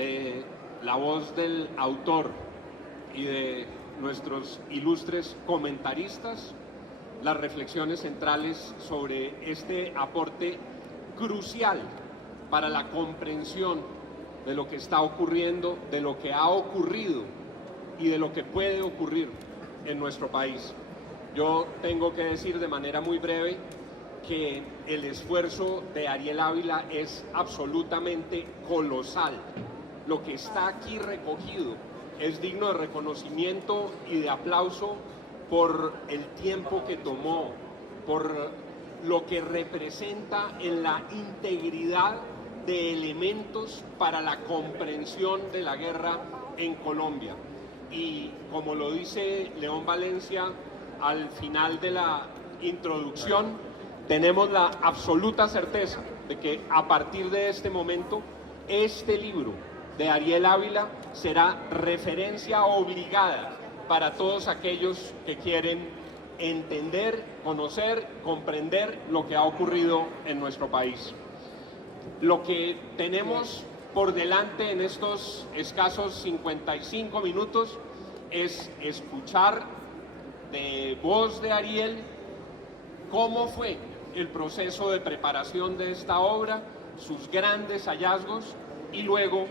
de la voz del autor y de nuestros ilustres comentaristas las reflexiones centrales sobre este aporte crucial para la comprensión de lo que está ocurriendo, de lo que ha ocurrido y de lo que puede ocurrir en nuestro país. Yo tengo que decir de manera muy breve que el esfuerzo de Ariel Ávila es absolutamente colosal. Lo que está aquí recogido es digno de reconocimiento y de aplauso por el tiempo que tomó, por lo que representa en la integridad de elementos para la comprensión de la guerra en Colombia. Y como lo dice León Valencia al final de la introducción, tenemos la absoluta certeza de que a partir de este momento, este libro de Ariel Ávila será referencia obligada para todos aquellos que quieren entender, conocer, comprender lo que ha ocurrido en nuestro país. Lo que tenemos por delante en estos escasos 55 minutos es escuchar de voz de Ariel cómo fue el proceso de preparación de esta obra, sus grandes hallazgos, y luego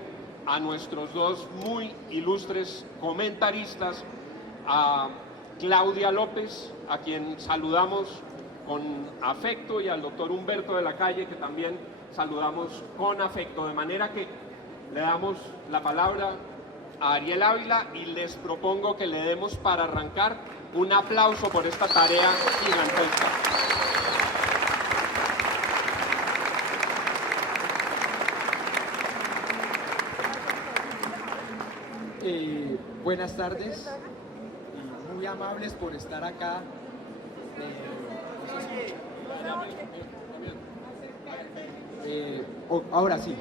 a nuestros dos muy ilustres comentaristas, a Claudia López, a quien saludamos con afecto, y al doctor Humberto de la Calle, que también saludamos con afecto, de manera que le damos la palabra a Ariel Ávila y les propongo que le demos para arrancar un aplauso por esta tarea gigantesca. Buenas tardes, muy amables por estar acá. Ahora sí,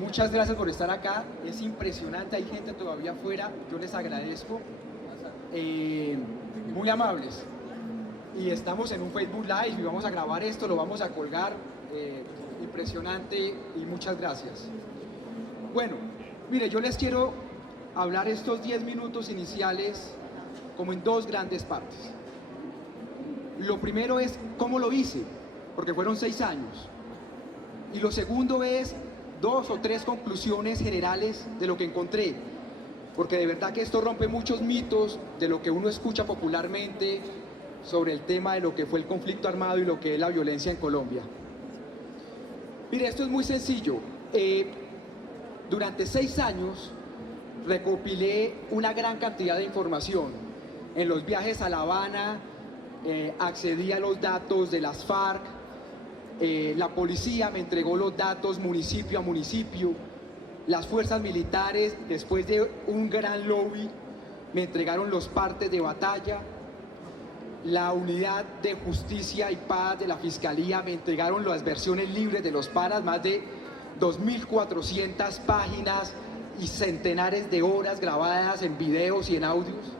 muchas gracias por estar acá, es impresionante, hay gente todavía afuera, yo les agradezco, muy amables. Y estamos en un Facebook Live y vamos a grabar esto, lo vamos a colgar, impresionante y muchas gracias. Bueno, mire, yo les quiero hablar estos 10 minutos iniciales como en dos grandes partes. Lo primero es cómo lo hice, porque fueron 6 años. Y lo segundo es 2 o 3 conclusiones generales de lo que encontré, porque de verdad que esto rompe muchos mitos de lo que uno escucha popularmente sobre el tema de lo que fue el conflicto armado y lo que es la violencia en Colombia. Mire, esto es muy sencillo. Durante 6 años recopilé una gran cantidad de información. En los viajes a La Habana accedí a los datos de las FARC, la policía me entregó los datos municipio a municipio, las fuerzas militares, después de un gran lobby, me entregaron los partes de batalla, la unidad de justicia y paz de la Fiscalía me entregaron las versiones libres de los paras, más de 2.400 páginas y centenares de horas grabadas en videos y en audios.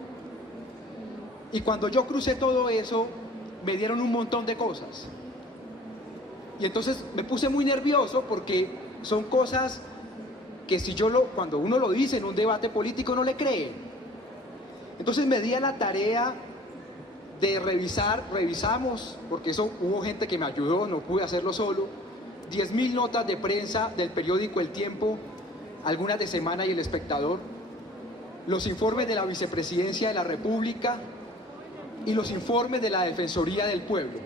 Y cuando yo crucé todo eso, me dieron un montón de cosas. Y entonces me puse muy nervioso porque son cosas que cuando uno lo dice en un debate político no le creen. Entonces me di a la tarea de revisamos, porque eso hubo gente que me ayudó, no pude hacerlo solo, 10.000 notas de prensa del periódico El Tiempo, algunas de Semana y El Espectador, los informes de la Vicepresidencia de la República y los informes de la Defensoría del Pueblo.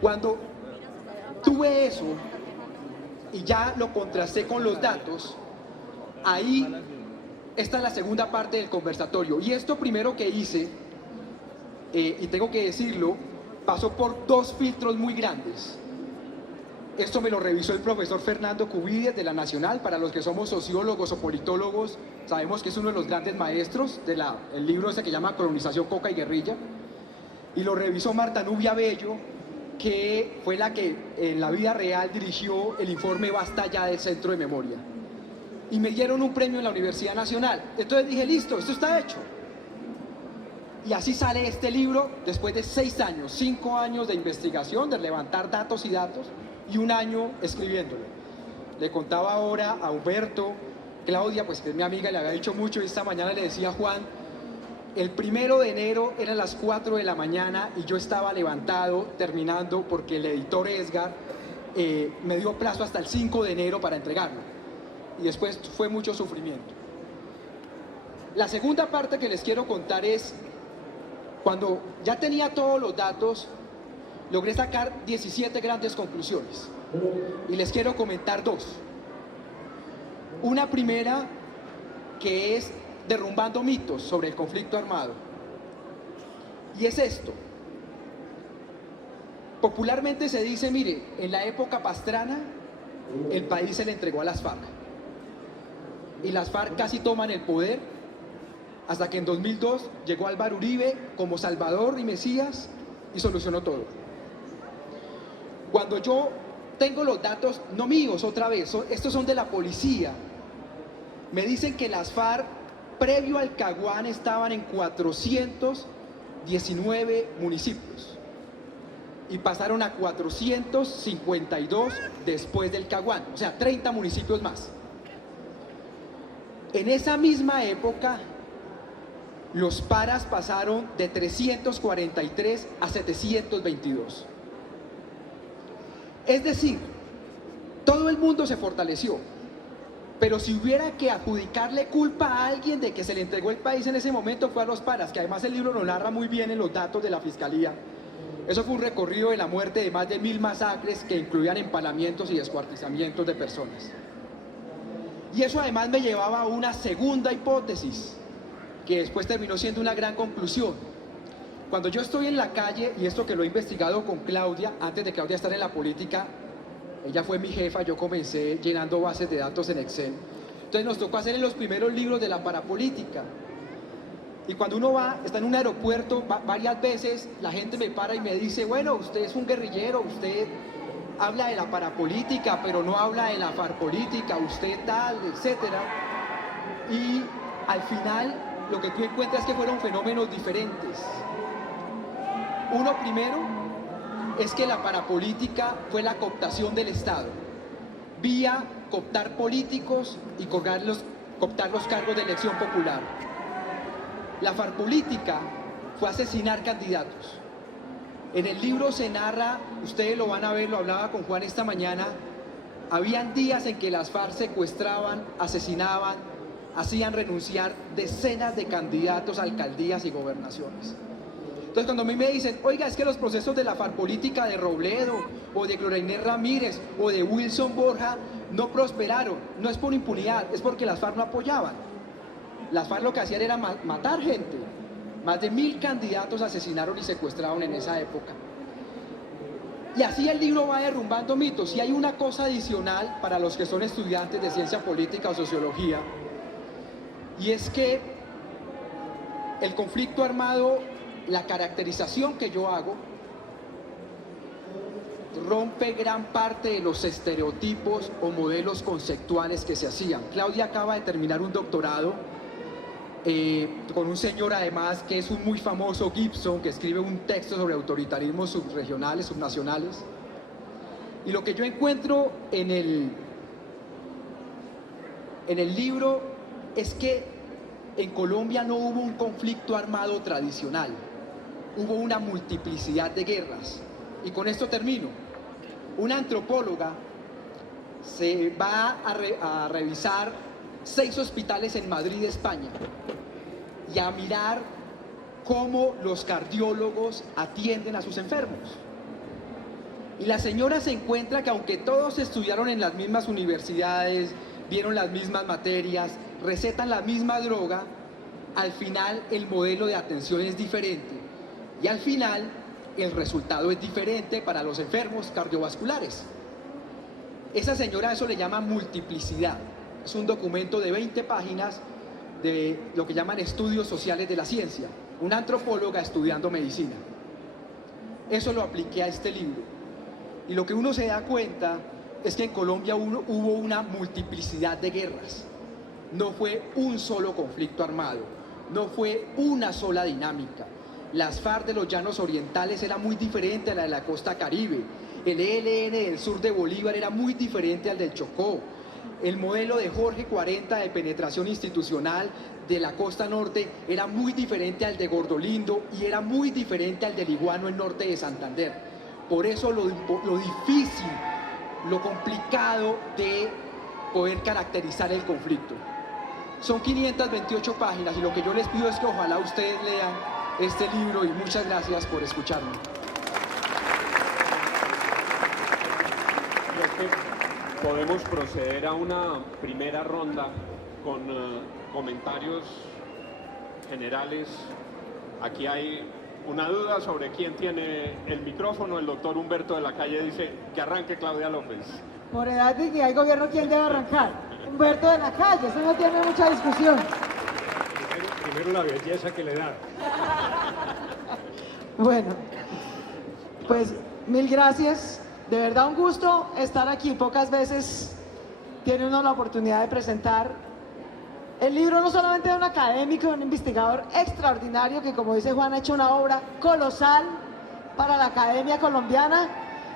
Cuando tuve eso y ya lo contrasté con los datos, ahí esta es la segunda parte del conversatorio. Y esto primero que hice, y tengo que decirlo, pasó por 2 filtros muy grandes. Esto me lo revisó el profesor Fernando Cubides de la Nacional. Para los que somos sociólogos o politólogos, sabemos que es uno de los grandes maestros del libro ese que llama Colonización, Coca y Guerrilla. Y lo revisó Marta Nubia Bello, que fue la que en la vida real dirigió el informe Basta Ya del Centro de Memoria. Y me dieron un premio en la Universidad Nacional. Entonces dije, listo, esto está hecho. Y así sale este libro después de 6 años, 5 años de investigación, de levantar datos y datos, y 1 año escribiéndolo. Le contaba ahora a Humberto, Claudia, pues que es mi amiga, le había dicho mucho, y esta mañana le decía a Juan, el 1 de enero eran las 4 de la mañana y yo estaba levantado terminando porque el editor Edgar me dio plazo hasta el 5 de enero para entregarlo. Y después fue mucho sufrimiento. La segunda parte que les quiero contar es, cuando ya tenía todos los datos, logré sacar 17 grandes conclusiones. Y les quiero comentar dos. Una primera, que es derrumbando mitos sobre el conflicto armado. Y es esto. Popularmente se dice, mire, en la época Pastrana, el país se le entregó a las FARC. Y las FARC casi toman el poder, hasta que en 2002 llegó Álvaro Uribe como Salvador y Mesías y solucionó todo. Cuando yo tengo los datos, no míos otra vez, estos son de la policía, me dicen que las FARC previo al Caguán estaban en 419 municipios y pasaron a 452 después del Caguán, o sea, 30 municipios más. En esa misma época, los paras pasaron de 343 a 722. Es decir, todo el mundo se fortaleció, pero si hubiera que adjudicarle culpa a alguien de que se le entregó el país en ese momento fue a los paras, que además el libro lo narra muy bien en los datos de la Fiscalía. Eso fue un recorrido de la muerte de más de 1000 masacres que incluían empalamientos y descuartizamientos de personas. Y eso además me llevaba a una segunda hipótesis, que después terminó siendo una gran conclusión. Cuando yo estoy en la calle, y esto que lo he investigado con Claudia, antes de Claudia estar en la política, ella fue mi jefa, yo comencé llenando bases de datos en Excel. Entonces nos tocó hacer en los primeros libros de la parapolítica. Y cuando uno está en un aeropuerto, varias veces la gente me para y me dice, bueno, usted es un guerrillero, usted habla de la parapolítica, pero no habla de la farpolítica, usted tal, etcétera. Y al final, lo que tú encuentras es que fueron fenómenos diferentes. Uno primero es que la parapolítica fue la cooptación del Estado, vía cooptar políticos y cooptar los cargos de elección popular. La farpolítica fue asesinar candidatos. En el libro se narra, ustedes lo van a ver, lo hablaba con Juan esta mañana, habían días en que las FARC secuestraban, asesinaban, hacían renunciar decenas de candidatos a alcaldías y gobernaciones. Entonces cuando a mí me dicen, oiga, es que los procesos de la farpolítica de Robledo, o de Gloria Inés Ramírez, o de Wilson Borja, no prosperaron, no es por impunidad, es porque las FARC no apoyaban. Las FARC lo que hacían era matar gente. Más de 1000 candidatos asesinaron y secuestraron en esa época. Y así el libro va derrumbando mitos. Y hay una cosa adicional para los que son estudiantes de ciencia política o sociología, y es que el conflicto armado, la caracterización que yo hago, rompe gran parte de los estereotipos o modelos conceptuales que se hacían. Claudia acaba de terminar un doctorado con un señor además que es un muy famoso, Gibson, que escribe un texto sobre autoritarismos subregionales, subnacionales. Y lo que yo encuentro en el libro es que en Colombia no hubo un conflicto armado tradicional, hubo una multiplicidad de guerras. Y con esto termino. Una antropóloga se va a revisar 6 hospitales en Madrid, España, y a mirar cómo los cardiólogos atienden a sus enfermos. Y la señora se encuentra que aunque todos estudiaron en las mismas universidades, vieron las mismas materias, recetan la misma droga, al final el modelo de atención es diferente. Y al final el resultado es diferente para los enfermos cardiovasculares. Esa señora a eso le llama multiplicidad. Es un documento de 20 páginas de lo que llaman estudios sociales de la ciencia. Una antropóloga estudiando medicina. Eso lo apliqué a este libro. Y lo que uno se da cuenta es que en Colombia hubo una multiplicidad de guerras. No fue un solo conflicto armado, no fue una sola dinámica. Las FARC de los Llanos Orientales era muy diferente a la de la costa Caribe. El ELN del sur de Bolívar era muy diferente al del Chocó. El modelo de Jorge 40 de penetración institucional de la costa norte era muy diferente al de Gordolindo y era muy diferente al del Iguano en norte de Santander. Por eso lo difícil, lo complicado de poder caracterizar el conflicto. Son 528 páginas y lo que yo les pido es que ojalá ustedes lean este libro y muchas gracias por escucharme. Podemos proceder a una primera ronda con comentarios generales. Aquí hay una duda sobre quién tiene el micrófono. El doctor Humberto de la Calle dice que arranque Claudia López. Por edad de que hay gobierno, ¿quién debe arrancar? Humberto de la Calle, eso no tiene mucha discusión. Primero la belleza que le da. Bueno, pues mil gracias. De verdad un gusto estar aquí. Pocas veces tiene uno la oportunidad de presentar el libro no solamente de un académico, de un investigador extraordinario que, como dice Juan, ha hecho una obra colosal para la academia colombiana,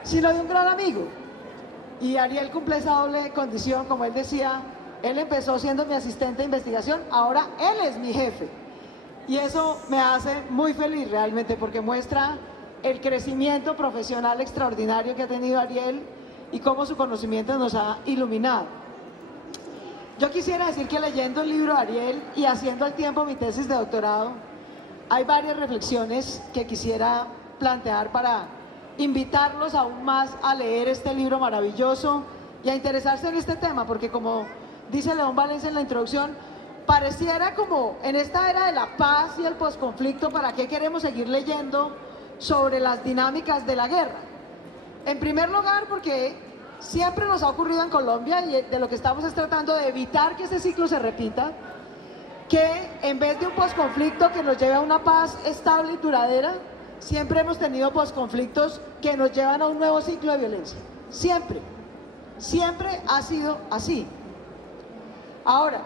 sino de un gran amigo. Y Ariel cumple esa doble condición, como él decía, él empezó siendo mi asistente de investigación, ahora él es mi jefe. Y eso me hace muy feliz realmente porque muestra el crecimiento profesional extraordinario que ha tenido Ariel y cómo su conocimiento nos ha iluminado. Yo quisiera decir que leyendo el libro de Ariel y haciendo al tiempo mi tesis de doctorado, hay varias reflexiones que quisiera plantear para invitarlos aún más a leer este libro maravilloso y a interesarse en este tema, porque como dice León Valencia en la introducción, pareciera como en esta era de la paz y el posconflicto, ¿para qué queremos seguir leyendo sobre las dinámicas de la guerra? En primer lugar, porque siempre nos ha ocurrido en Colombia y de lo que estamos es tratando de evitar que ese ciclo se repita, que en vez de un posconflicto que nos lleve a una paz estable y duradera, siempre hemos tenido posconflictos que nos llevan a un nuevo ciclo de violencia. Siempre ha sido así. Ahora,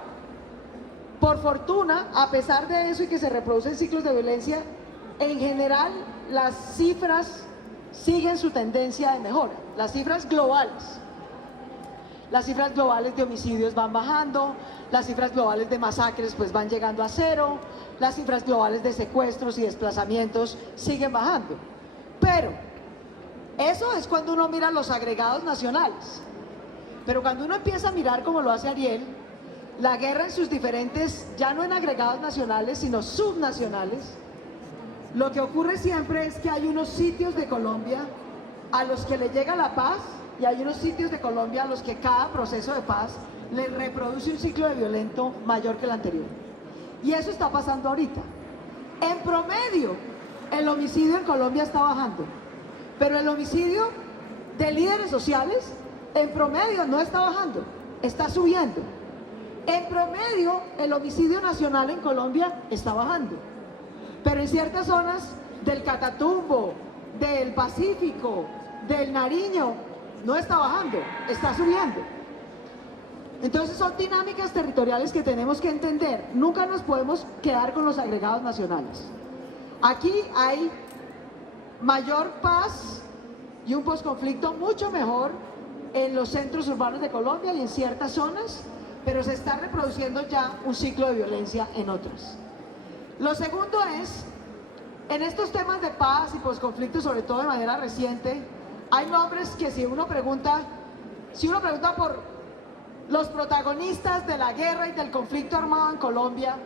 por fortuna, a pesar de eso y que se reproducen ciclos de violencia, en general las cifras siguen su tendencia de mejora, las cifras globales. Las cifras globales de homicidios van bajando, las cifras globales de masacres pues van llegando a cero, las cifras globales de secuestros y desplazamientos siguen bajando. Pero eso es cuando uno mira los agregados nacionales. Pero cuando uno empieza a mirar como lo hace Ariel, la guerra en sus diferentes, ya no en agregados nacionales, sino subnacionales, lo que ocurre siempre es que hay unos sitios de Colombia a los que le llega la paz y hay unos sitios de Colombia a los que cada proceso de paz le reproduce un ciclo de violento mayor que el anterior. Y eso está pasando ahorita. En promedio, el homicidio en Colombia está bajando, pero el homicidio de líderes sociales en promedio no está bajando, está subiendo. En promedio, el homicidio nacional en Colombia está bajando, pero en ciertas zonas del Catatumbo, del Pacífico, del Nariño, no está bajando, está subiendo. Entonces son dinámicas territoriales que tenemos que entender. Nunca nos podemos quedar con los agregados nacionales. Aquí hay mayor paz y un posconflicto mucho mejor en los centros urbanos de Colombia y en ciertas zonas, pero se está reproduciendo ya un ciclo de violencia en otras. Lo segundo es, en estos temas de paz y posconflicto, sobre todo de manera reciente, hay nombres que si uno pregunta por los protagonistas de la guerra y del conflicto armado en Colombia,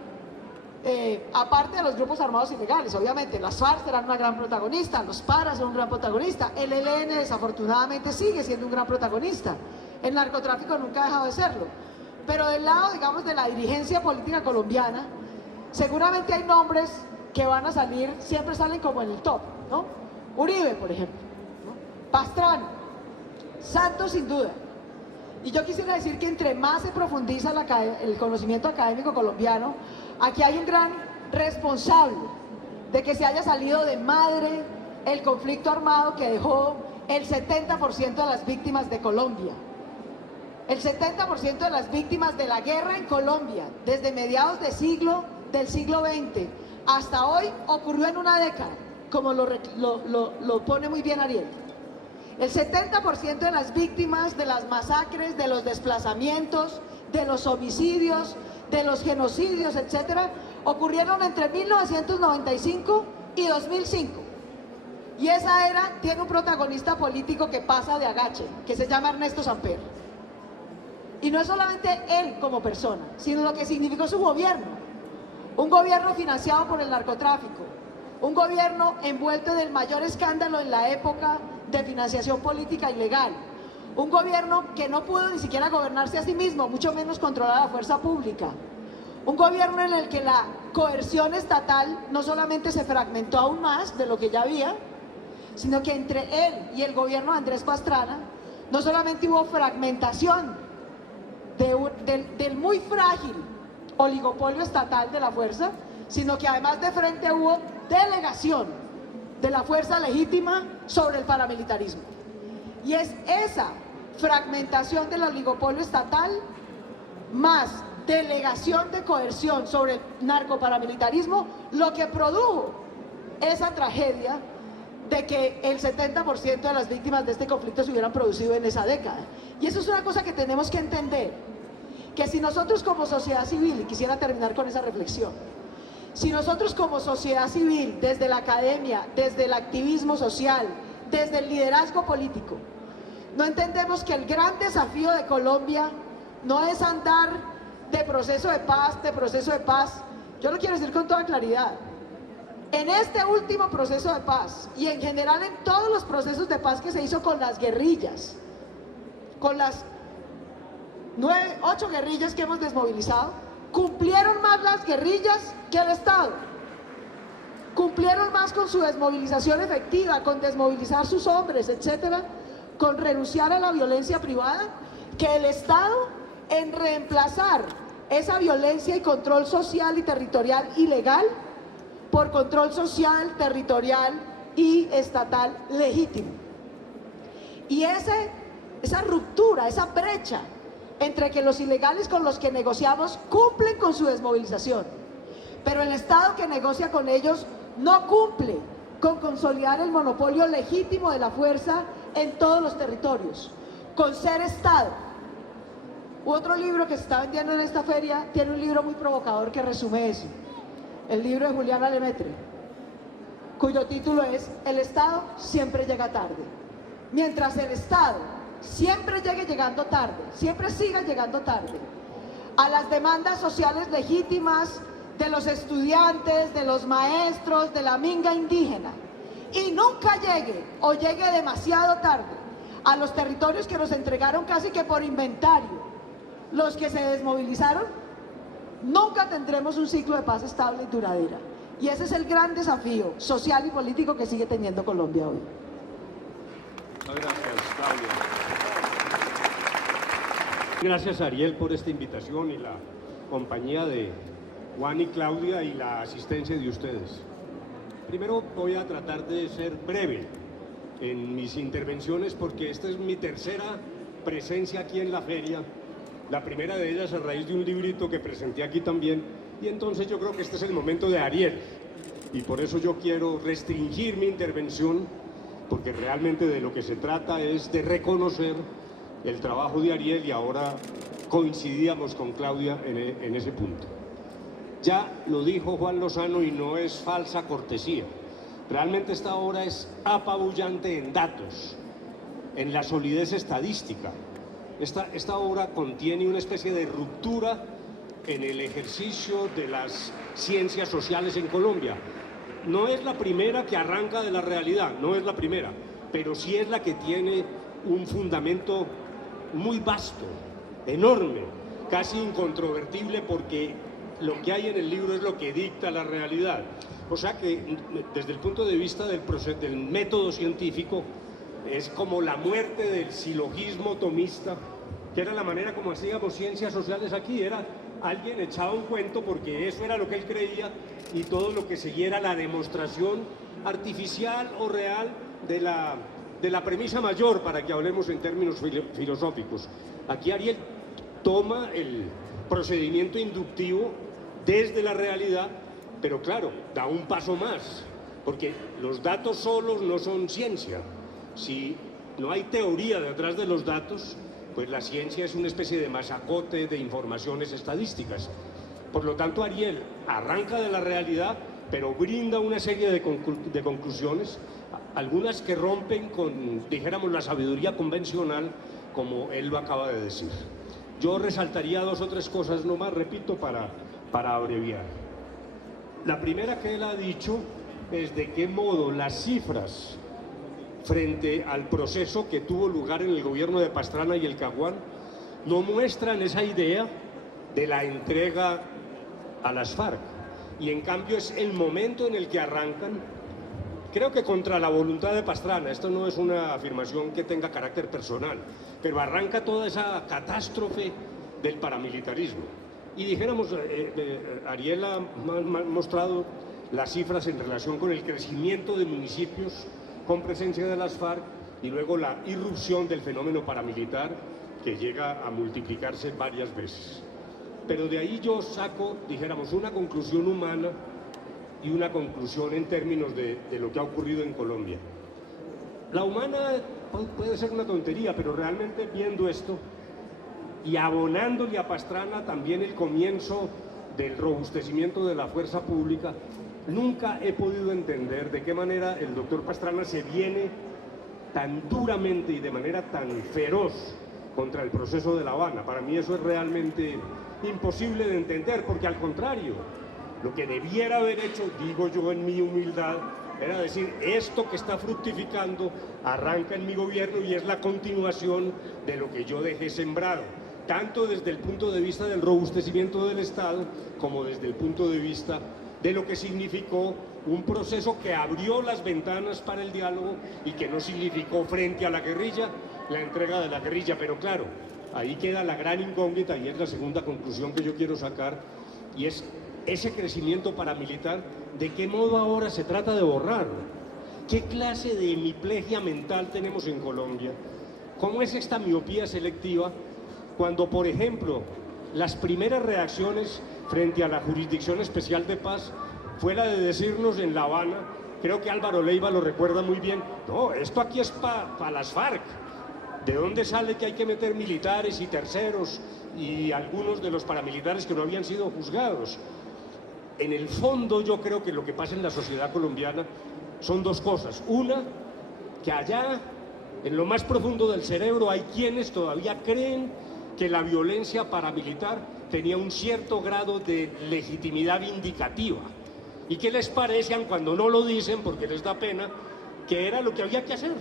aparte de los grupos armados ilegales, obviamente, las FARC eran una gran protagonista, los PARA son un gran protagonista, el ELN desafortunadamente sigue siendo un gran protagonista, el narcotráfico nunca ha dejado de serlo, pero del lado, digamos, de la dirigencia política colombiana, seguramente hay nombres que van a salir, siempre salen como en el top, ¿no? Uribe, por ejemplo, ¿no? Pastrana, Santos sin duda. Y yo quisiera decir que entre más se profundiza el conocimiento académico colombiano, aquí hay un gran responsable de que se haya salido de madre el conflicto armado que dejó el 70% de las víctimas de Colombia. El 70% de las víctimas de la guerra en Colombia, desde mediados del siglo XX hasta hoy, ocurrió en una década, como lo pone muy bien Ariel. El 70% de las víctimas de las masacres, de los desplazamientos, de los homicidios, de los genocidios, etcétera, ocurrieron entre 1995 y 2005. Y esa era tiene un protagonista político que pasa de agache, que se llama Ernesto Samper. Y no es solamente él como persona, sino lo que significó su gobierno. Un gobierno financiado por el narcotráfico, un gobierno envuelto en el mayor escándalo en la época de financiación política ilegal, un gobierno que no pudo ni siquiera gobernarse a sí mismo, mucho menos controlar la fuerza pública, un gobierno en el que la coerción estatal no solamente se fragmentó aún más de lo que ya había, sino que entre él y el gobierno de Andrés Pastrana no solamente hubo fragmentación del muy frágil oligopolio estatal de la fuerza, sino que además de frente hubo delegación de la fuerza legítima sobre el paramilitarismo. Y es esa fragmentación del oligopolio estatal más delegación de coerción sobre el narcoparamilitarismo lo que produjo esa tragedia de que el 70% de las víctimas de este conflicto se hubieran producido en esa década. Y eso es una cosa que tenemos que entender, que si nosotros como sociedad civil, y quisiera terminar con esa reflexión, si nosotros como sociedad civil, desde la academia, desde el activismo social, desde el liderazgo político, no entendemos que el gran desafío de Colombia no es andar de proceso de paz, yo lo quiero decir con toda claridad. En este último proceso de paz y en general en todos los procesos de paz que se hizo con las guerrillas, con las 8 guerrillas que hemos desmovilizado, cumplieron más las guerrillas que el Estado. Cumplieron más con su desmovilización efectiva, con desmovilizar sus hombres, etcétera, con renunciar a la violencia privada, que el Estado en reemplazar esa violencia y control social y territorial ilegal por control social, territorial y estatal legítimo. Y esa ruptura, esa brecha entre que los ilegales con los que negociamos cumplen con su desmovilización, pero el Estado que negocia con ellos no cumple con consolidar el monopolio legítimo de la fuerza en todos los territorios, con ser Estado. Otro libro que se está vendiendo en esta feria tiene un libro muy provocador que resume eso. El libro de Juliana Lemaitre, cuyo título es El Estado siempre llega tarde. Mientras el Estado siempre llegue llegando tarde, siempre siga llegando tarde a las demandas sociales legítimas de los estudiantes, de los maestros, de la minga indígena, y nunca llegue o llegue demasiado tarde a los territorios que nos entregaron casi que por inventario, los que se desmovilizaron, nunca tendremos un ciclo de paz estable y duradera. Y ese es el gran desafío social y político que sigue teniendo Colombia hoy. Gracias, Claudia. Gracias, Ariel, por esta invitación y la compañía de Juan y Claudia y la asistencia de ustedes. Primero voy a tratar de ser breve en mis intervenciones porque esta es mi tercera presencia aquí en la feria. La primera de ellas a raíz de un librito que presenté aquí también, y entonces yo creo que este es el momento de Ariel, y por eso yo quiero restringir mi intervención, porque realmente de lo que se trata es de reconocer el trabajo de Ariel, y ahora coincidíamos con Claudia en ese punto. Ya lo dijo Juan Lozano y no es falsa cortesía, realmente esta obra es apabullante en datos, en la solidez estadística. Esta obra contiene una especie de ruptura en el ejercicio de las ciencias sociales en Colombia. No es la primera que arranca de la realidad, no es la primera, pero sí es la que tiene un fundamento muy vasto, enorme, casi incontrovertible, porque lo que hay en el libro es lo que dicta la realidad. O sea que desde el punto de vista del método científico, es como la muerte del silogismo tomista, que era la manera como hacíamos ciencias sociales aquí. Era alguien echaba un cuento porque eso era lo que él creía, y todo lo que siguiera la demostración artificial o real de la premisa mayor, para que hablemos en términos filosóficos. Aquí Ariel toma el procedimiento inductivo desde la realidad, pero claro, da un paso más, porque los datos solos no son ciencia. Si no hay teoría detrás de los datos, pues la ciencia es una especie de masacote de informaciones estadísticas. Por lo tanto, Ariel arranca de la realidad, pero brinda una serie de conclusiones, algunas que rompen con, dijéramos, la sabiduría convencional, como él lo acaba de decir. Yo resaltaría 2 o 3 cosas nomás, repito, para abreviar. La primera que él ha dicho es de qué modo las cifras frente al proceso que tuvo lugar en el gobierno de Pastrana y el Caguán no muestran esa idea de la entrega a las FARC, y en cambio es el momento en el que arrancan, creo que contra la voluntad de Pastrana. Esto no es una afirmación que tenga carácter personal, pero arranca toda esa catástrofe del paramilitarismo. Y dijéramos, Ariel ha mostrado las cifras en relación con el crecimiento de municipios con presencia de las FARC y luego la irrupción del fenómeno paramilitar, que llega a multiplicarse varias veces. Pero de ahí yo saco, dijéramos, una conclusión humana y una conclusión en términos de lo que ha ocurrido en Colombia. La humana puede ser una tontería, pero realmente viendo esto y abonándole a Pastrana también el comienzo del robustecimiento de la fuerza pública, nunca he podido entender de qué manera el doctor Pastrana se viene tan duramente y de manera tan feroz contra el proceso de La Habana. Para mí eso es realmente imposible de entender, porque al contrario, lo que debiera haber hecho, digo yo en mi humildad, era decir, esto que está fructificando arranca en mi gobierno y es la continuación de lo que yo dejé sembrado, tanto desde el punto de vista del robustecimiento del Estado como desde el punto de vista de lo que significó un proceso que abrió las ventanas para el diálogo y que no significó frente a la guerrilla la entrega de la guerrilla. Pero claro, ahí queda la gran incógnita, y es la segunda conclusión que yo quiero sacar, y es ese crecimiento paramilitar, ¿de qué modo ahora se trata de borrarlo? ¿Qué clase de hemiplegia mental tenemos en Colombia? ¿Cómo es esta miopía selectiva cuando, por ejemplo, las primeras reacciones frente a la Jurisdicción Especial de Paz fue la de decirnos en La Habana, creo que Álvaro Leiva lo recuerda muy bien, no, esto aquí es para las FARC? ¿De dónde sale que hay que meter militares y terceros y algunos de los paramilitares que no habían sido juzgados? En el fondo yo creo que lo que pasa en la sociedad colombiana son 2 cosas. Una, que allá, en lo más profundo del cerebro, hay quienes todavía creen que la violencia paramilitar tenía un cierto grado de legitimidad vindicativa. ¿Y qué les parecían cuando no lo dicen, porque les da pena, que era lo que había que hacer?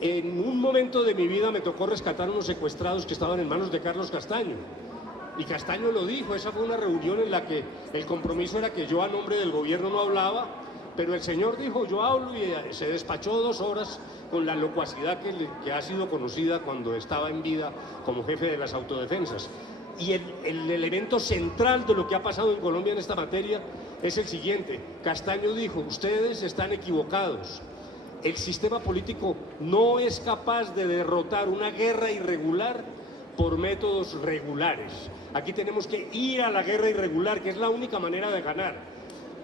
En un momento de mi vida me tocó rescatar unos secuestrados que estaban en manos de Carlos Castaño. Y Castaño lo dijo, esa fue una reunión en la que el compromiso era que yo a nombre del gobierno no hablaba, pero el señor dijo, yo hablo, y se despachó 2 horas con la locuacidad que ha sido conocida cuando estaba en vida como jefe de las autodefensas. Y el elemento central de lo que ha pasado en Colombia en esta materia es el siguiente. Castaño dijo, ustedes están equivocados. El sistema político no es capaz de derrotar una guerra irregular por métodos regulares. Aquí tenemos que ir a la guerra irregular, que es la única manera de ganar.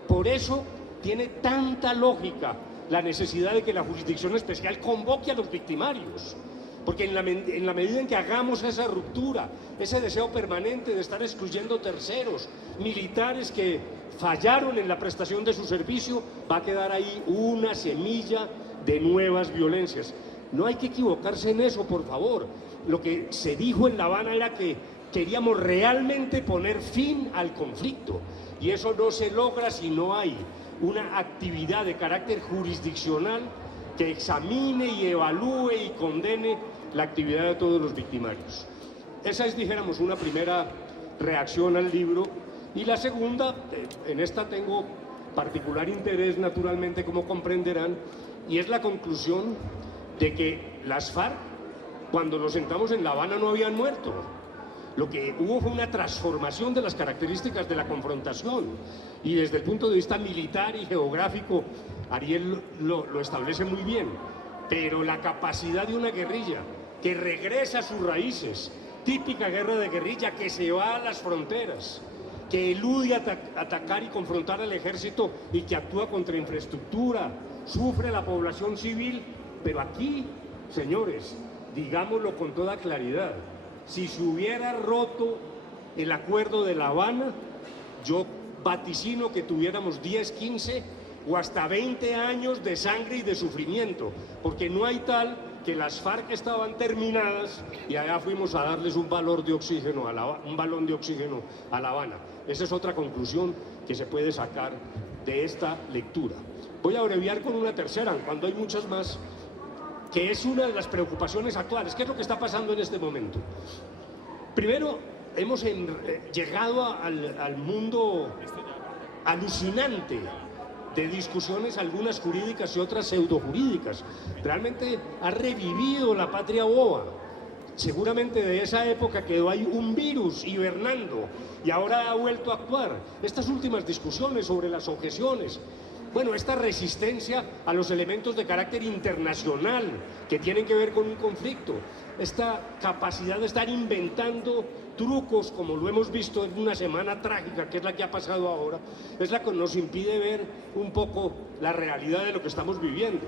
Por eso tiene tanta lógica la necesidad de que la Jurisdicción Especial convoque a los victimarios. Porque en la medida en que hagamos esa ruptura, ese deseo permanente de estar excluyendo terceros, militares que fallaron en la prestación de su servicio, va a quedar ahí una semilla de nuevas violencias. No hay que equivocarse en eso, por favor. Lo que se dijo en La Habana era que queríamos realmente poner fin al conflicto, y eso no se logra si no hay una actividad de carácter jurisdiccional que examine y evalúe y condene la actividad de todos los victimarios. Esa es, dijéramos, una primera reacción al libro. Y la segunda, en esta tengo particular interés, naturalmente, como comprenderán, y es la conclusión de que las FARC, cuando nos sentamos en La Habana, no habían muerto. Lo que hubo fue una transformación de las características de la confrontación, y desde el punto de vista militar y geográfico, Ariel lo establece muy bien, pero la capacidad de una guerrilla que regresa a sus raíces, típica guerra de guerrilla que se va a las fronteras, que elude atacar y confrontar al ejército y que actúa contra infraestructura, sufre la población civil, pero aquí Señores, digámoslo con toda claridad, si se hubiera roto el acuerdo de La Habana, yo vaticino que tuviéramos 10, 15 o hasta 20 años de sangre y de sufrimiento, porque no hay tal que las FARC estaban terminadas y allá fuimos a darles un balón de oxígeno a La Habana. Esa es otra conclusión que se puede sacar de esta lectura. Voy a abreviar con una tercera, cuando hay muchas más, que es una de las preocupaciones actuales. ¿Qué es lo que está pasando en este momento? Primero, hemos llegado al mundo alucinante de discusiones, algunas jurídicas y otras pseudojurídicas. Realmente ha revivido la patria boba. Seguramente de esa época quedó ahí un virus hibernando y ahora ha vuelto a actuar. Estas últimas discusiones sobre las objeciones, bueno, esta resistencia a los elementos de carácter internacional que tienen que ver con un conflicto, esta capacidad de estar inventando trucos, como lo hemos visto en una semana trágica, que es la que ha pasado ahora, es la que nos impide ver un poco la realidad de lo que estamos viviendo.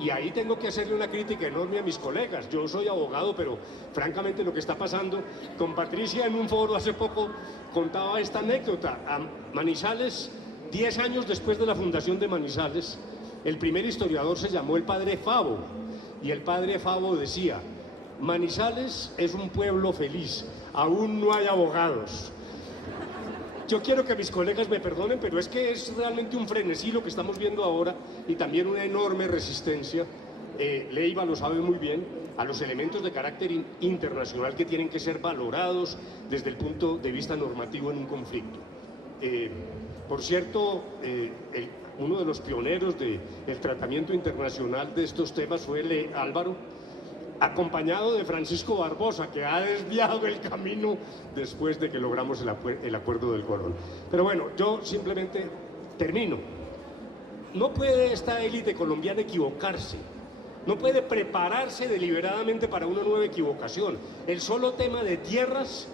Y ahí tengo que hacerle una crítica enorme a mis colegas. Yo soy abogado, pero francamente lo que está pasando, con Patricia en un foro hace poco contaba esta anécdota. A Manizales, 10 años después de la fundación de Manizales, el primer historiador se llamó el padre Favo, y el padre Favo decía: Manizales es un pueblo feliz, aún no hay abogados. Yo quiero que mis colegas me perdonen, pero es que es realmente un frenesí lo que estamos viendo ahora y también una enorme resistencia, Leiva lo sabe muy bien, a los elementos de carácter internacional que tienen que ser valorados desde el punto de vista normativo en un conflicto. Por cierto, uno de los pioneros del tratamiento internacional de estos temas fue Álvaro, acompañado de Francisco Barbosa, que ha desviado el camino después de que logramos el acuerdo del Colón. Pero bueno, yo simplemente termino. No puede esta élite colombiana equivocarse, no puede prepararse deliberadamente para una nueva equivocación. El solo tema de tierras,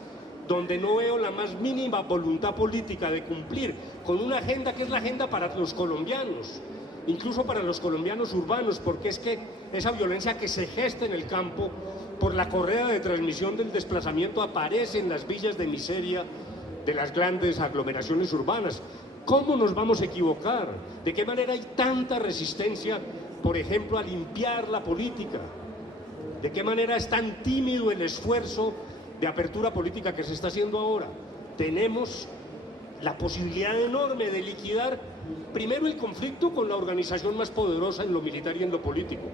donde no veo la más mínima voluntad política de cumplir con una agenda que es la agenda para los colombianos, incluso para los colombianos urbanos, porque es que esa violencia que se gesta en el campo por la correa de transmisión del desplazamiento aparece en las villas de miseria de las grandes aglomeraciones urbanas. ¿Cómo nos vamos a equivocar? ¿De qué manera hay tanta resistencia, por ejemplo, a limpiar la política? ¿De qué manera es tan tímido el esfuerzo de apertura política que se está haciendo ahora? Tenemos la posibilidad enorme de liquidar primero el conflicto con la organización más poderosa en lo militar y en lo político.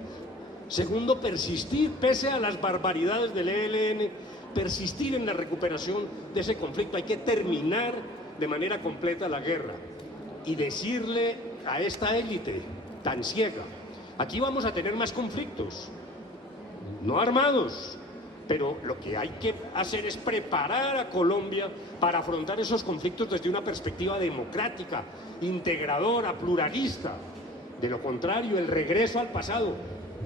Segundo, persistir, pese a las barbaridades del ELN, persistir en la recuperación de ese conflicto. Hay que terminar de manera completa la guerra y decirle a esta élite tan ciega: aquí vamos a tener más conflictos, no armados, pero lo que hay que hacer es preparar a Colombia para afrontar esos conflictos desde una perspectiva democrática, integradora, pluralista. De lo contrario, el regreso al pasado,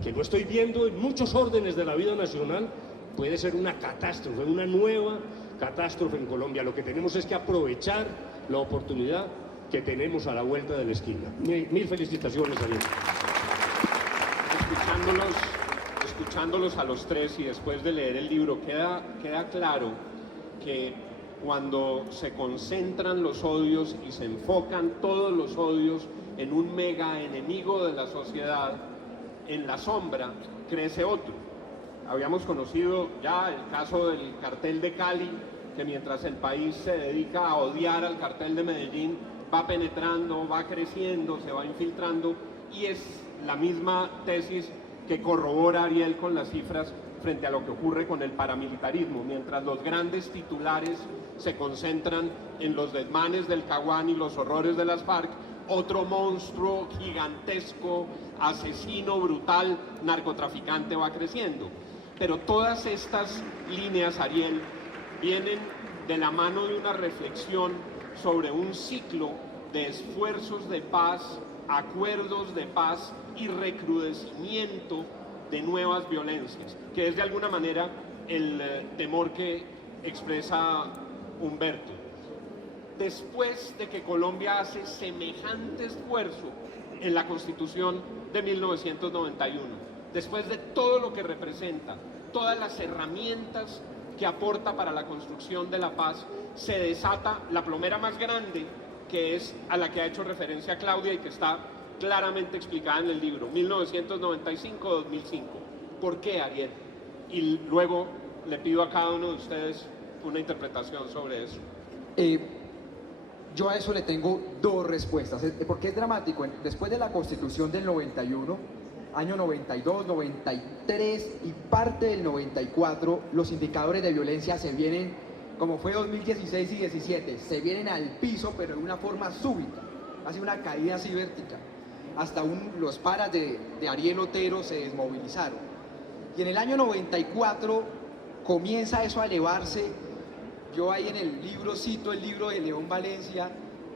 que lo estoy viendo en muchos órdenes de la vida nacional, puede ser una catástrofe, una nueva catástrofe en Colombia. Lo que tenemos es que aprovechar la oportunidad que tenemos a la vuelta de la esquina. Mil felicitaciones, Ariel. Escuchándolos a los tres y después de leer el libro, queda claro que cuando se concentran los odios y se enfocan todos los odios en un mega enemigo de la sociedad, en la sombra crece otro. Habíamos conocido ya el caso del cartel de Cali, que mientras el país se dedica a odiar al cartel de Medellín, va penetrando, va creciendo, se va infiltrando, y es la misma tesis que corrobora Ariel con las cifras frente a lo que ocurre con el paramilitarismo. Mientras los grandes titulares se concentran en los desmanes del Caguán y los horrores de las FARC, otro monstruo gigantesco, asesino, brutal, narcotraficante va creciendo. Pero todas estas líneas, Ariel, vienen de la mano de una reflexión sobre un ciclo de esfuerzos de paz, acuerdos de paz y recrudecimiento de nuevas violencias, que es de alguna manera el temor que expresa Humberto. Después de que Colombia hace semejante esfuerzo en la Constitución de 1991, después de todo lo que representa, todas las herramientas que aporta para la construcción de la paz, se desata la plomera más grande, que es a la que ha hecho referencia Claudia y que está claramente explicada en el libro, 1995-2005. ¿Por qué, Ariel? Y luego le pido a cada uno de ustedes una interpretación sobre eso. Yo a eso le tengo dos respuestas, porque es dramático. Después de la Constitución del 91, año 92, 93 y parte del 94, los indicadores de violencia se vienen, como fue 2016 y 17, se vienen al piso, pero de una forma súbita, hace una caída así vertical. Hasta los paras de Ariel Otero se desmovilizaron. Y en el año 94 comienza eso a elevarse. Yo ahí en el libro cito el libro de León Valencia,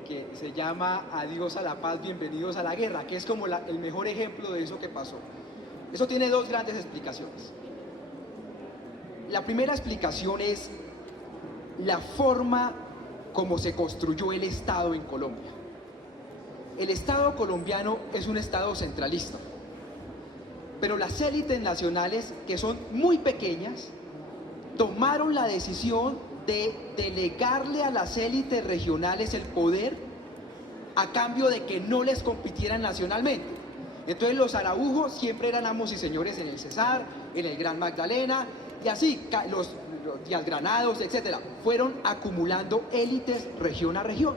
que se llama Adiós a la paz, bienvenidos a la guerra, que es como el mejor ejemplo de eso que pasó. Eso tiene dos grandes explicaciones. La primera explicación es la forma como se construyó el Estado en Colombia. El Estado colombiano es un Estado centralista, pero las élites nacionales, que son muy pequeñas, tomaron la decisión de delegarle a las élites regionales el poder a cambio de que no les compitieran nacionalmente. Entonces los araujos siempre eran amos y señores en el Cesar, en el Gran Magdalena, y así los Díaz Granados, etcétera, fueron acumulando élites región a región.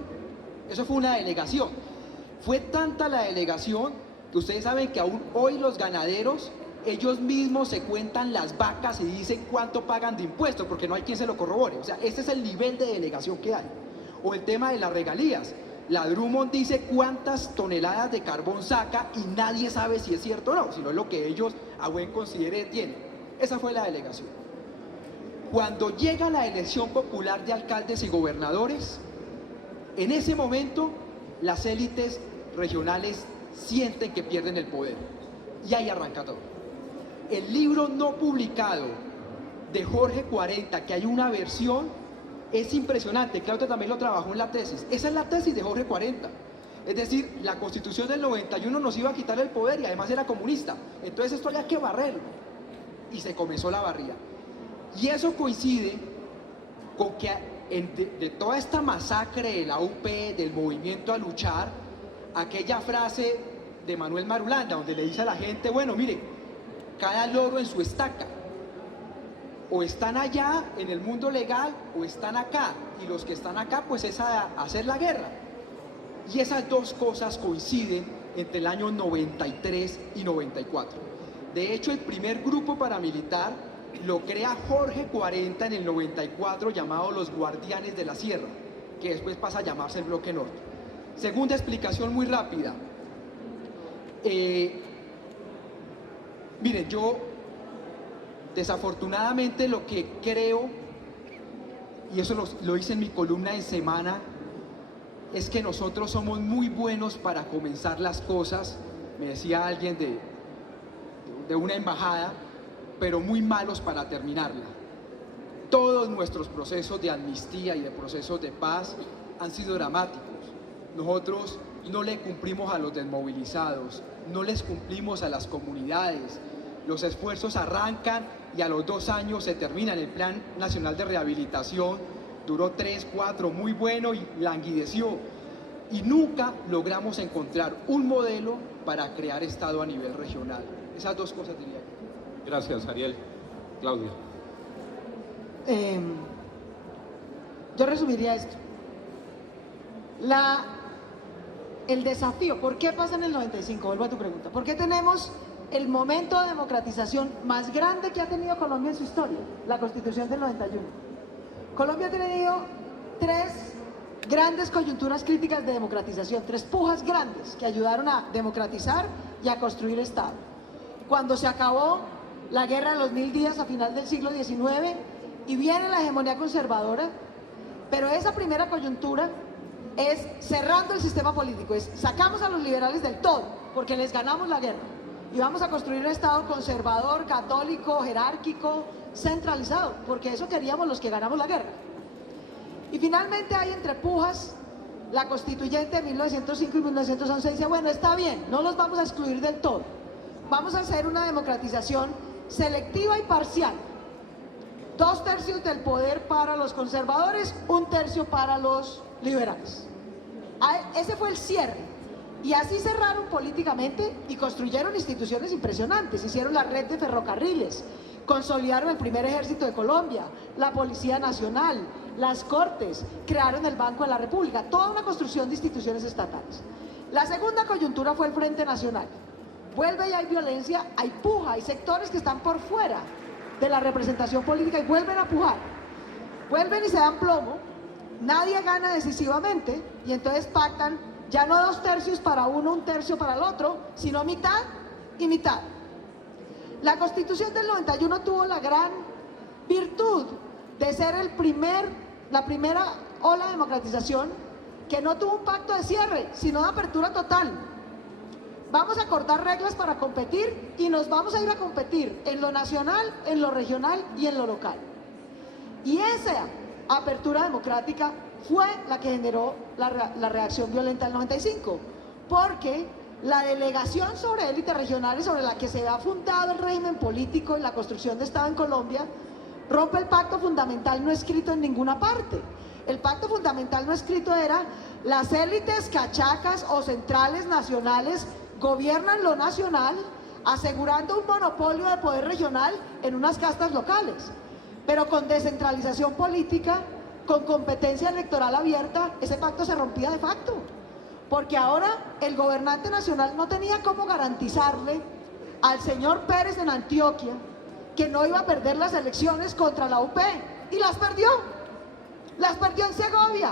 Eso fue una delegación. Fue tanta la delegación que ustedes saben que aún hoy los ganaderos, ellos mismos se cuentan las vacas y dicen cuánto pagan de impuestos, porque no hay quien se lo corrobore. O sea, este es el nivel de delegación que hay. O el tema de las regalías. La Drummond dice cuántas toneladas de carbón saca y nadie sabe si es cierto o no, sino es lo que ellos a buen considere tienen. Esa fue la delegación. Cuando llega la elección popular de alcaldes y gobernadores, en ese momento las élites regionales sienten que pierden el poder. Y ahí arranca todo. El libro no publicado de Jorge 40, que hay una versión, es impresionante. Claudia también lo trabajó en la tesis. Esa es la tesis de Jorge 40. Es decir, la Constitución del 91 nos iba a quitar el poder y además era comunista. Entonces esto había que barrerlo. Y se comenzó la barrida. Y eso coincide con que de toda esta masacre de la UP, del movimiento a luchar, aquella frase de Manuel Marulanda, donde le dice a la gente, bueno, mire, cada loro en su estaca, o están allá en el mundo legal o están acá, y los que están acá pues es a hacer la guerra. Y esas dos cosas coinciden entre el año 93 y 94. De hecho, el primer grupo paramilitar lo crea Jorge 40 en el 94, llamado los Guardianes de la Sierra, que después pasa a llamarse el Bloque Norte. Segunda explicación muy rápida. Miren, yo desafortunadamente lo que creo, y eso lo hice en mi columna en Semana, es que nosotros somos muy buenos para comenzar las cosas, me decía alguien de una embajada, pero muy malos para terminarla. Todos nuestros procesos de amnistía y de procesos de paz han sido dramáticos. Nosotros no le cumplimos a los desmovilizados, no les cumplimos a las comunidades. Los esfuerzos arrancan y a los 2 años se terminan. El Plan Nacional de Rehabilitación duró 3, 4, muy bueno y languideció. Y nunca logramos encontrar un modelo para crear Estado a nivel regional. Esas dos cosas diría yo. Gracias, Ariel. Claudia. Yo resumiría esto. El desafío, ¿por qué pasa en el 95? Vuelvo a tu pregunta. ¿Por qué tenemos el momento de democratización más grande que ha tenido Colombia en su historia? La Constitución del 91. Colombia ha tenido 3 grandes coyunturas críticas de democratización, 3 pujas grandes que ayudaron a democratizar y a construir Estado. Cuando se acabó la guerra de los 1000 días a final del siglo XIX y viene la hegemonía conservadora, pero esa primera coyuntura es cerrando el sistema político, es sacamos a los liberales del todo, porque les ganamos la guerra y vamos a construir un Estado conservador, católico, jerárquico, centralizado, porque eso queríamos los que ganamos la guerra. Y finalmente hay entre pujas la constituyente de 1905 y 1911 dice, bueno, está bien, no los vamos a excluir del todo, vamos a hacer una democratización selectiva y parcial. 2/3 del poder para los conservadores, 1/3 para los liberales. Ese fue el cierre. Y así cerraron políticamente y construyeron instituciones impresionantes. Hicieron la red de ferrocarriles, consolidaron el primer ejército de Colombia, la Policía Nacional, las Cortes, crearon el Banco de la República, toda una construcción de instituciones estatales. La segunda coyuntura fue el Frente Nacional. Vuelve y hay violencia, hay puja, hay sectores que están por fuera de la representación política y vuelven a pujar. Vuelven y se dan plomo, nadie gana decisivamente y entonces pactan ya no 2/3 para uno, 1/3 para el otro, sino mitad y mitad. La Constitución del 91 tuvo la gran virtud de ser la primera ola de democratización que no tuvo un pacto de cierre, sino de apertura total. Vamos a acordar reglas para competir y nos vamos a ir a competir en lo nacional, en lo regional y en lo local. Y esa apertura democrática fue la que generó la reacción violenta del 95, porque la delegación sobre élites regionales sobre la que se ha fundado el régimen político y la construcción de Estado en Colombia rompe el pacto fundamental no escrito en ninguna parte. El pacto fundamental no escrito era: las élites cachacas o centrales nacionales gobiernan lo nacional, asegurando un monopolio de poder regional en unas castas locales, pero con descentralización política, con competencia electoral abierta. Ese pacto se rompía de facto, porque ahora el gobernante nacional no tenía cómo garantizarle al señor Pérez en Antioquia que no iba a perder las elecciones contra la UP, y las perdió en Segovia,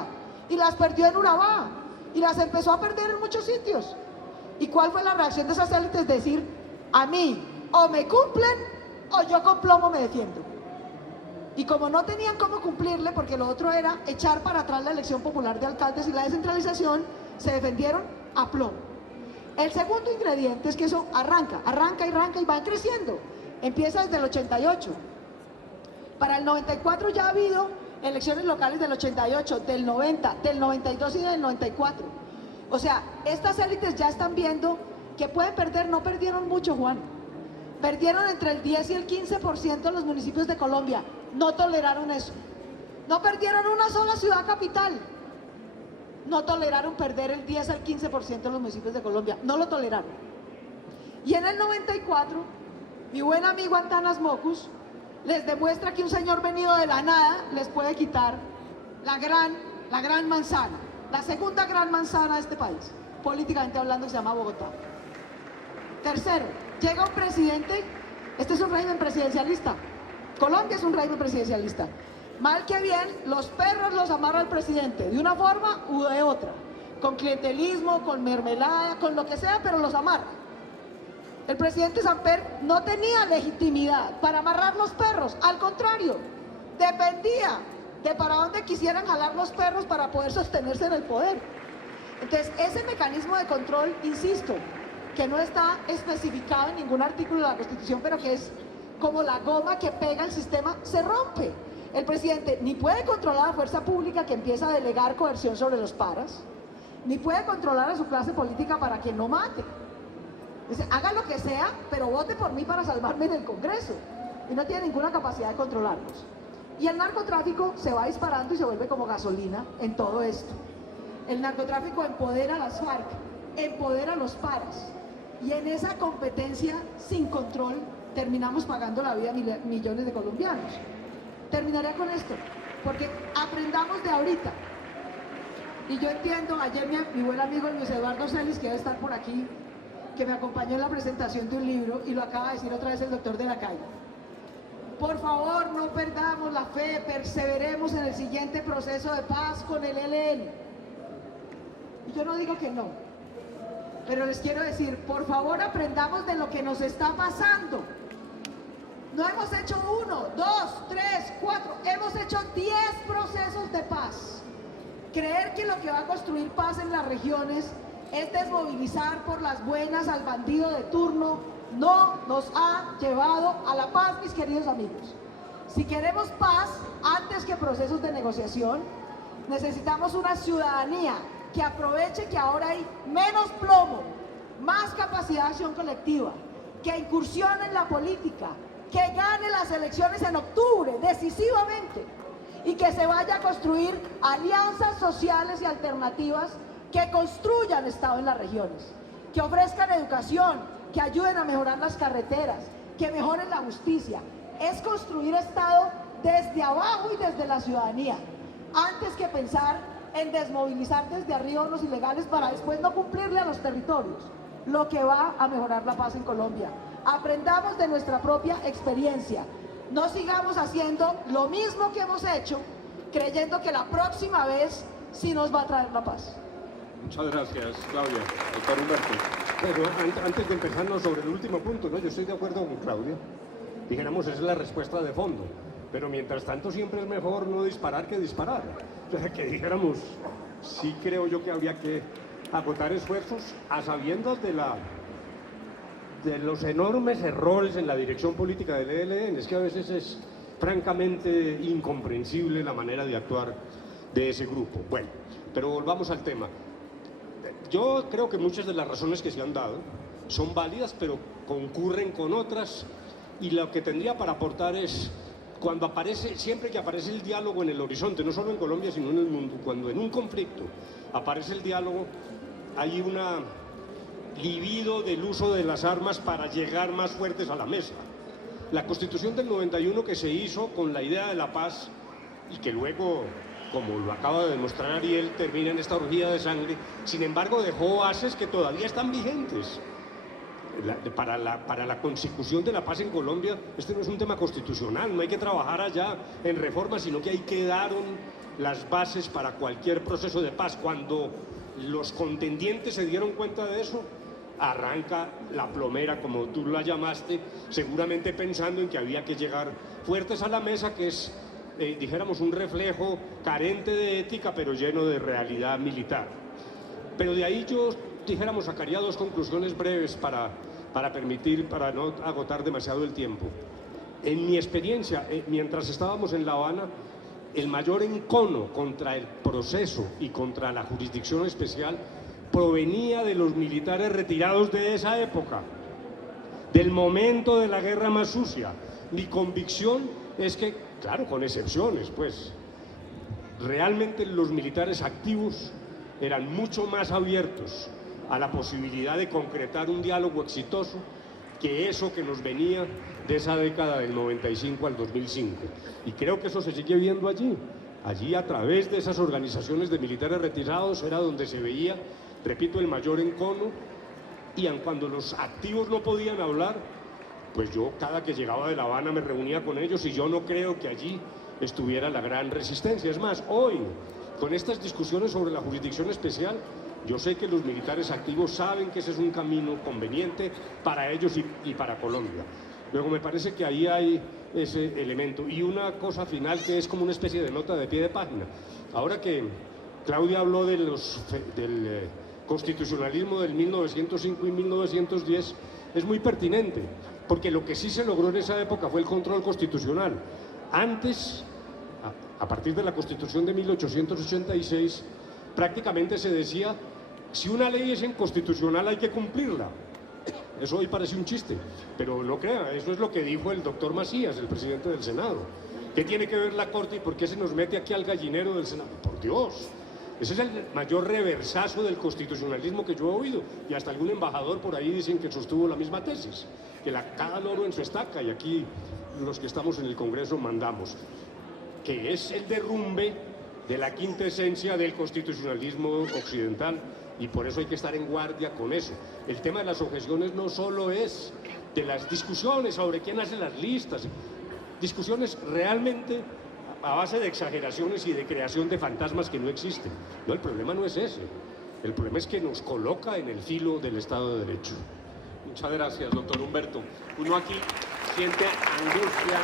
y las perdió en Urabá, y las empezó a perder en muchos sitios. ¿Y cuál fue la reacción de esas élites? Decir: a mí o me cumplen o yo con plomo me defiendo. Y como no tenían cómo cumplirle, porque lo otro era echar para atrás la elección popular de alcaldes y la descentralización, se defendieron a plomo. El segundo ingrediente es que eso arranca y va creciendo. Empieza desde el 88. Para el 94 ya ha habido elecciones locales del 88, del 90, del 92 y del 94. O sea, estas élites ya están viendo que pueden perder. No perdieron mucho, Juan. Perdieron entre el 10 y el 15% de los municipios de Colombia. No toleraron eso. No perdieron una sola ciudad capital. No toleraron perder el 10 al 15% de los municipios de Colombia. No lo toleraron. Y en el 94, mi buen amigo Antanas Mocus les demuestra que un señor venido de la nada les puede quitar la gran manzana, la segunda gran manzana de este país, políticamente hablando, que se llama Bogotá. Tercero, llega un presidente. Este es un régimen presidencialista. Colombia es un régimen presidencialista. Mal que bien, los perros los amarra el presidente, de una forma u de otra, con clientelismo, con mermelada, con lo que sea, pero los amarra. El presidente Samper no tenía legitimidad para amarrar los perros, al contrario, dependía de para dónde quisieran jalar los perros para poder sostenerse en el poder. Entonces, ese mecanismo de control, insisto, que no está especificado en ningún artículo de la Constitución, pero que es como la goma que pega el sistema, se rompe. El presidente ni puede controlar a la fuerza pública que empieza a delegar coerción sobre los paras, ni puede controlar a su clase política para que no mate. Dice: haga lo que sea, pero vote por mí para salvarme en el Congreso. Y no tiene ninguna capacidad de controlarlos. Y el narcotráfico se va disparando y se vuelve como gasolina en todo esto. El narcotráfico empodera a las FARC, empodera a los paras. Y en esa competencia sin control terminamos pagando la vida a millones de colombianos. Terminaré con esto, porque aprendamos de ahorita. Y yo entiendo, ayer mi buen amigo Luis Eduardo Celis, que debe estar por aquí, que me acompañó en la presentación de un libro, y lo acaba de decir otra vez el doctor de la calle. Por favor, no perdamos la fe, perseveremos en el siguiente proceso de paz con el ELN. Y yo no digo que no, pero les quiero decir, por favor, aprendamos de lo que nos está pasando. No hemos hecho 1, 2, 3, 4, hemos hecho 10 procesos de paz. Creer que lo que va a construir paz en las regiones es desmovilizar por las buenas al bandido de turno no nos ha llevado a la paz, mis queridos amigos. Si queremos paz antes que procesos de negociación, necesitamos una ciudadanía que aproveche que ahora hay menos plomo, más capacidad de acción colectiva, que incursione en la política, que gane las elecciones en octubre, decisivamente, y que se vaya a construir alianzas sociales y alternativas que construyan Estado en las regiones, que ofrezcan educación, que ayuden a mejorar las carreteras, que mejoren la justicia. Es construir Estado desde abajo y desde la ciudadanía, antes que pensar en desmovilizar desde arriba a los ilegales para después no cumplirle a los territorios, lo que va a mejorar la paz en Colombia. Aprendamos de nuestra propia experiencia, no sigamos haciendo lo mismo que hemos hecho, creyendo que la próxima vez sí nos va a traer la paz. Muchas gracias, Claudia. Doctor Humberto. Pero antes de empezarnos sobre el último punto, ¿no? Yo estoy de acuerdo con Claudia. Dijéramos, esa es la respuesta de fondo. Pero mientras tanto siempre es mejor no disparar que disparar. O sea, que dijéramos, sí creo yo que habría que agotar esfuerzos a sabiendas de los enormes errores en la dirección política del ELN. Es que a veces es francamente incomprensible la manera de actuar de ese grupo. Bueno, pero volvamos al tema. Yo creo que muchas de las razones que se han dado son válidas, pero concurren con otras, y lo que tendría para aportar es, cuando aparece, siempre que aparece el diálogo en el horizonte, no solo en Colombia, sino en el mundo, cuando en un conflicto aparece el diálogo, hay una libido del uso de las armas para llegar más fuertes a la mesa. La Constitución del 91 que se hizo con la idea de la paz y que luego, como lo acaba de demostrar Ariel, termina en esta orgía de sangre, sin embargo dejó bases que todavía están vigentes. Para la consecución de la paz en Colombia, este no es un tema constitucional, no hay que trabajar allá en reformas, sino que ahí quedaron las bases para cualquier proceso de paz. Cuando los contendientes se dieron cuenta de eso, arranca la plomera, como tú la llamaste, seguramente pensando en que había que llegar fuertes a la mesa, que es, dijéramos, un reflejo carente de ética, pero lleno de realidad militar. Pero de ahí yo, dijéramos, sacaría dos conclusiones breves para no agotar demasiado el tiempo. En mi experiencia, mientras estábamos en La Habana, el mayor encono contra el proceso y contra la jurisdicción especial provenía de los militares retirados de esa época, del momento de la guerra más sucia. Mi convicción es que, claro, con excepciones, pues, realmente los militares activos eran mucho más abiertos a la posibilidad de concretar un diálogo exitoso que eso que nos venía de esa década del 95 al 2005. Y creo que eso se sigue viendo allí. Allí, a través de esas organizaciones de militares retirados, era donde se veía, repito, el mayor encono. Y cuando los activos no podían hablar, pues yo cada que llegaba de La Habana me reunía con ellos, y yo no creo que allí estuviera la gran resistencia. Es más, hoy, con estas discusiones sobre la jurisdicción especial, yo sé que los militares activos saben que ese es un camino conveniente para ellos y para Colombia. Luego me parece que ahí hay ese elemento. Y una cosa final que es como una especie de nota de pie de página. Ahora que Claudia habló del constitucionalismo del 1905 y 1910, es muy pertinente, porque lo que sí se logró en esa época fue el control constitucional. Antes, a partir de la Constitución de 1886, prácticamente se decía, si una ley es inconstitucional hay que cumplirla. Eso hoy parece un chiste, pero no crea, eso es lo que dijo el doctor Macías, el presidente del Senado. ¿Qué tiene que ver la Corte y por qué se nos mete aquí al gallinero del Senado? Por Dios, ese es el mayor reversazo del constitucionalismo que yo he oído, y hasta algún embajador por ahí dicen que sostuvo la misma tesis, que cada loro en su estaca, y aquí los que estamos en el Congreso mandamos, que es el derrumbe de la quinta esencia del constitucionalismo occidental. Y por eso hay que estar en guardia con eso. El tema de las objeciones no solo es de las discusiones sobre quién hace las listas, discusiones realmente a base de exageraciones y de creación de fantasmas que no existen. No, el problema no es ese. El problema es que nos coloca en el filo del Estado de Derecho. Muchas gracias, doctor Humberto. Uno aquí siente angustia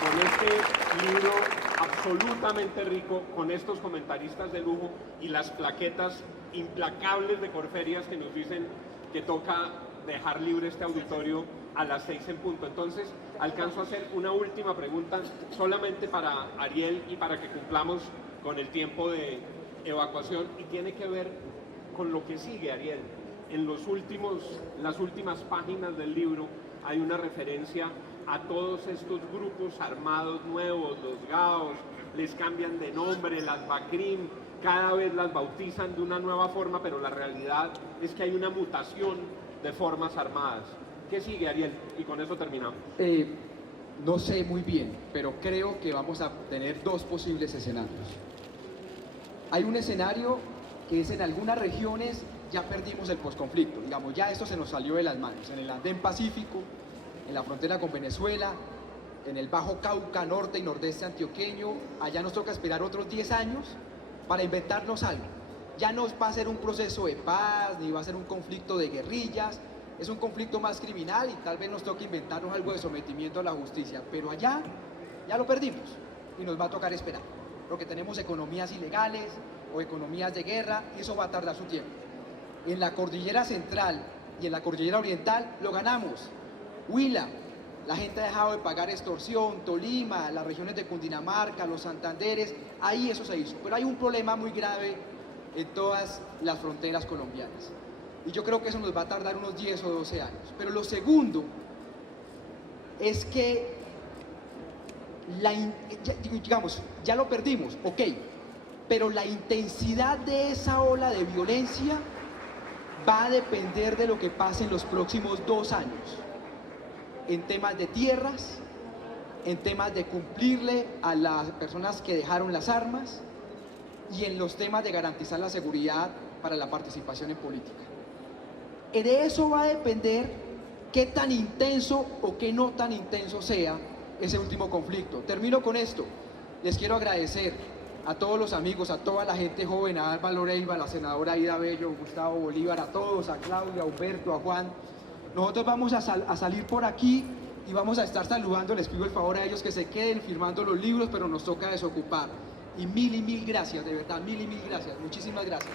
con este libro absolutamente rico, con estos comentaristas de lujo y las plaquetas implacables de Corferias que nos dicen que toca dejar libre este auditorio a las 6 en punto. Entonces, alcanzo a hacer una última pregunta solamente para Ariel y para que cumplamos con el tiempo de evacuación, y tiene que ver con lo que sigue, Ariel. en las últimas páginas del libro hay una referencia a todos estos grupos armados nuevos, los GAOs, les cambian de nombre, las BACRIM, cada vez las bautizan de una nueva forma, pero la realidad es que hay una mutación de formas armadas. ¿Qué sigue, Ariel? Y con eso terminamos. No sé muy bien, pero creo que vamos a tener dos posibles escenarios. Hay un escenario que es en algunas regiones ya perdimos el posconflicto, digamos, ya esto se nos salió de las manos, en el Andén Pacífico, en la frontera con Venezuela, en el Bajo Cauca, norte y nordeste antioqueño, allá nos toca esperar otros 10 años para inventarnos algo. Ya no va a ser un proceso de paz, ni va a ser un conflicto de guerrillas, es un conflicto más criminal y tal vez nos toque inventarnos algo de sometimiento a la justicia, pero allá ya lo perdimos y nos va a tocar esperar, porque tenemos economías ilegales o economías de guerra y eso va a tardar su tiempo. En la cordillera central y en la cordillera oriental lo ganamos. Huila, la gente ha dejado de pagar extorsión, Tolima, las regiones de Cundinamarca, los Santanderes, ahí eso se hizo. Pero hay un problema muy grave en todas las fronteras colombianas. Y yo creo que eso nos va a tardar unos 10 o 12 años. Pero lo segundo es que, digamos, ya lo perdimos, ok, pero la intensidad de esa ola de violencia va a depender de lo que pase en los próximos 2 años. En temas de tierras, en temas de cumplirle a las personas que dejaron las armas y en los temas de garantizar la seguridad para la participación en política. De eso va a depender qué tan intenso o qué no tan intenso sea ese último conflicto. Termino con esto. Les quiero agradecer a todos los amigos, a toda la gente joven, a Álvaro Leiva, a la senadora Aida Bello, Gustavo Bolívar, a todos, a Claudia, a Humberto, a Juan. Nosotros vamos a salir por aquí y vamos a estar saludando, les pido el favor a ellos que se queden firmando los libros, pero nos toca desocupar. Y mil gracias, de verdad, mil gracias, muchísimas gracias.